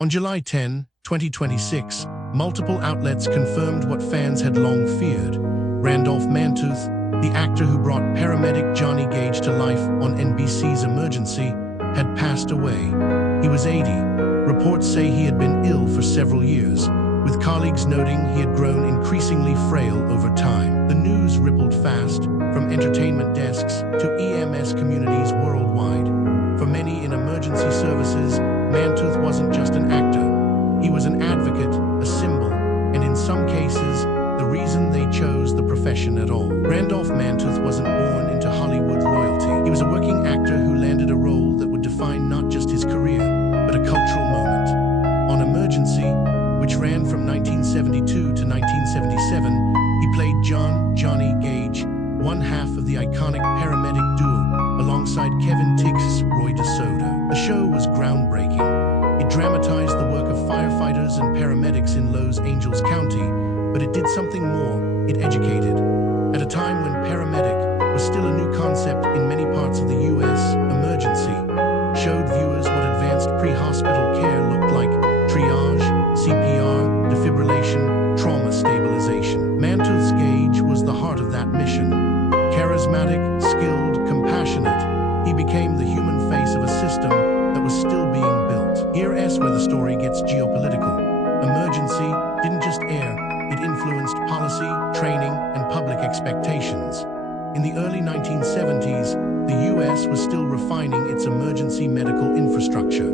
On July 10, 2026, multiple outlets confirmed what fans had long feared. Randolph Mantooth, the actor who brought paramedic Johnny Gage to life on NBC's Emergency, had passed away. He was 80. Reports say he had been ill for several years, with colleagues noting he had grown increasingly frail over time. The news rippled fast, from entertainment desks to EMS communities worldwide. For many in emergency services, Mantooth wasn't just an actor. He was an advocate, a symbol, and in some cases, the reason they chose the profession at all. Randolph Mantooth wasn't born into Hollywood royalty. He was a working actor who landed a role that would define not just his career, but a cultural moment. On Emergency, which ran from 1972 to 1977, he played Johnny Gage, one half of the iconic paramedic duo, alongside Kevin Tiggs' Roy DeSoto. The show was groundbreaking. It dramatized the work of firefighters and paramedics in Los Angeles County, but it did something more. It educated. At a time when paramedic was still a new concept in many parts of the U.S., Emergency showed viewers what advanced pre-hospital care looked like: triage, CPR, defibrillation, trauma stabilization. Mantooth's Gage was the heart of that mission. Charismatic, skilled, compassionate, he became the human face of a system that was still being built. Here's where the story gets geopolitical. Emergency didn't just air, it influenced policy, training, and public expectations. In the early 1970s, the U.S. was still refining its emergency medical infrastructure.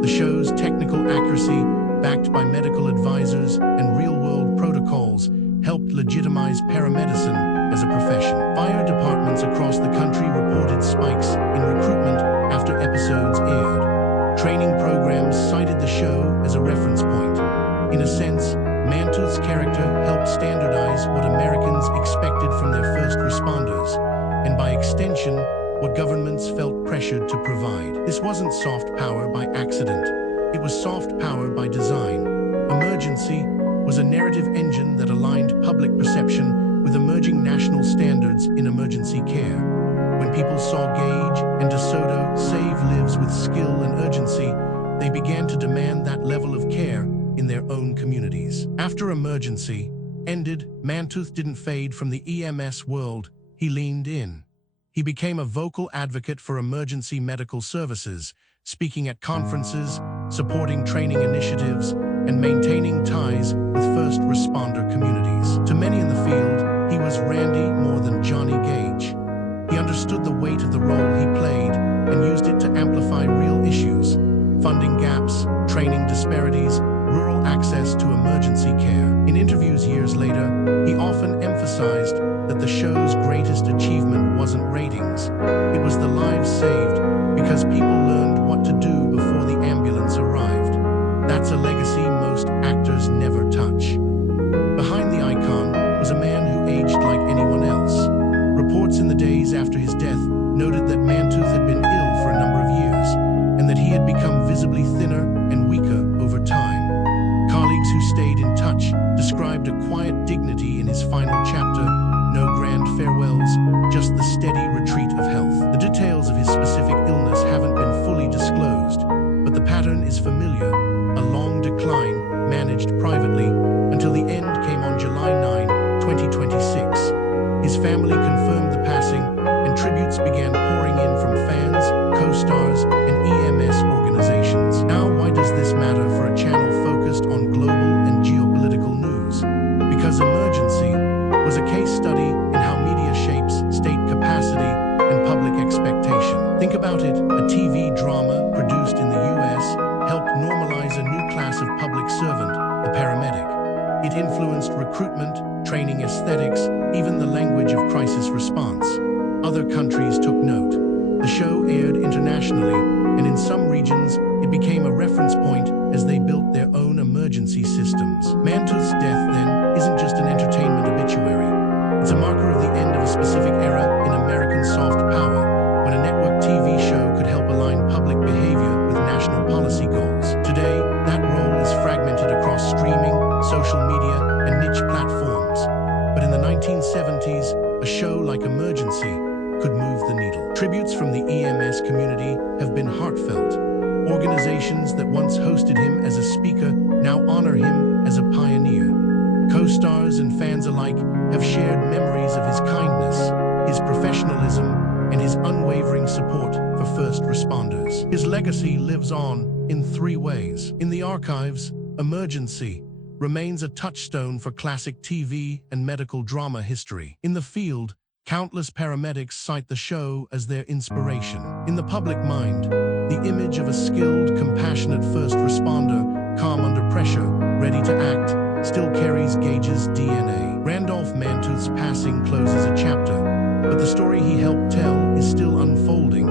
The show's technical accuracy, backed by medical advisors and real-world protocols, helped legitimize paramedicine as a profession. Fire departments across the country reported spikes in recruitment after episodes aired. Training programs cited the show as a reference point. In a sense, Mantooth's character helped standardize what Americans expected from their first responders, and by extension, what governments felt pressured to provide. This wasn't soft power by accident. It was soft power by design. Emergency was a narrative engine that aligned public perception with emerging national standards in emergency care. When people saw Gage and DeSoto save lives with skill and urgency, they began to demand that level of care in their own communities. After Emergency ended, Mantooth didn't fade from the EMS world. He leaned in. He became a vocal advocate for emergency medical services, speaking at conferences, supporting training initiatives, and maintaining ties with first responder communities. To many in the field, he was Randy more than Johnny Gage. He understood the weight of the role he played and used it to amplify real issues: funding gaps, training disparities, rural access to emergency care. In interviews years later, he often emphasized that the show's greatest achievement wasn't ratings. It was the lives saved because people learned what to do before the ambulance arrived. That's a legacy most actors never touch. Behind the icon was a man who aged like anyone else. Reports in the days after his death noted that Mantooth had been ill for a number of years, and that he had become visibly thinner and weaker over time. Colleagues who stayed in touch described a quiet dignity in his final chapter: no grand farewells, just the steady retreat of health. The details of his specific illness haven't been fully disclosed, but the pattern is familiar: a long decline, managed privately, until the end came on July 9, 2026. His family confirmed the passing, and tributes began pouring in from fans, co-stars, and EMS organizations. Now, why does this matter for a channel focused on global and geopolitical news? Because Emergency was a case study in how media shapes state capacity and public expectation. Think about it: a TV drama produced in the U.S. helped normalize a new class of public servant, the paramedic. It influenced recruitment, training aesthetics, even the language of crisis response. Other countries took note. The show aired internationally, and in some regions, it became a reference point as they built their own emergency systems. Mantooth's death, then, isn't just an entertainment obituary. It's a marker of the end of a specific era in American soft power, when a network TV show could help align public behavior with national policy goals. Today, that role is fragmented across streaming, social media, and niche platforms. But in the 1970s, a show like Emergency alike have shared memories of his kindness, his professionalism, and his unwavering support for first responders. His legacy lives on in three ways. In the archives, Emergency remains a touchstone for classic TV and medical drama history. In the field, countless paramedics cite the show as their inspiration. In the public mind, the image of a skilled, compassionate first responder, calm under pressure, ready to act, still carries Gage's DNA. Randolph Mantooth's passing closes a chapter, but the story he helped tell is still unfolding.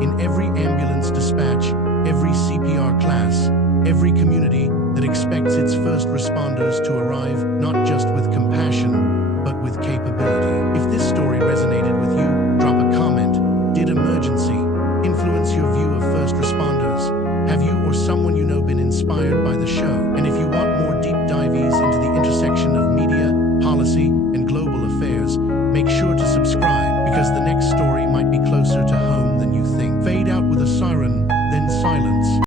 In every ambulance dispatch, every CPR class, every community that expects its first responders to arrive not just with compassion, but with capability. If this story resonated with you, drop a comment. Did Emergency influence your view of first responders? Have you or someone you know been inspired by the show? And if you want more deep dives into the intersection of media, policy, and global affairs, make sure to subscribe, because the next story might be closer to home than you think. Fade out with a siren, then silence.